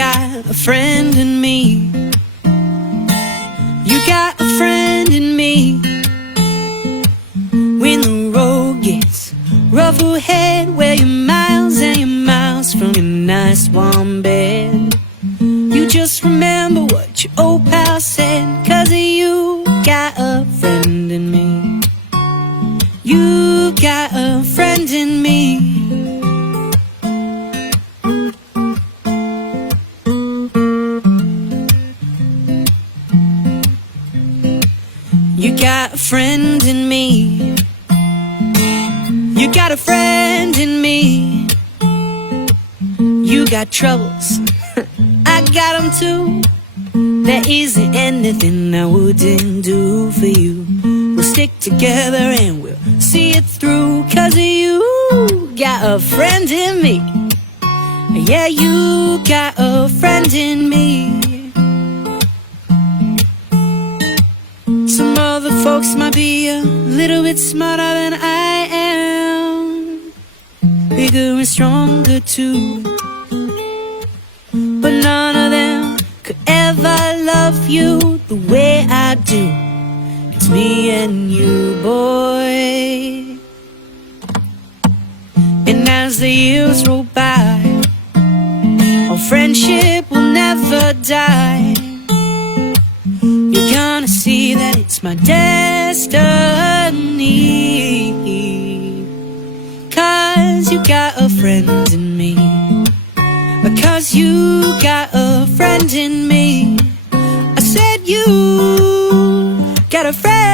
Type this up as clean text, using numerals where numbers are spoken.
got a friend in me. You got a friend in me. When the road gets rough ahead, where you're miles and you're miles from your nice warm bed, you just remember what your old pal said, 'cause you got a friend in me. You got a friend in me. You got a friend in me. You got a friend in me. You got troubles, I got them too. There isn't anything I wouldn't do for you. We'll stick together and we'll see it through, 'cause you got a friend in me. Yeah, you got a friend in me. Some other folks might be a little bit smarter than I am, bigger and stronger too, but none of them could ever love you the way I do. It's me and you, boy. And as the years roll by, our friendship will never die. You're gonna see that it's my destiny, 'cause you got a friend in me. 'Cause you got a friend in me. I said you got a friend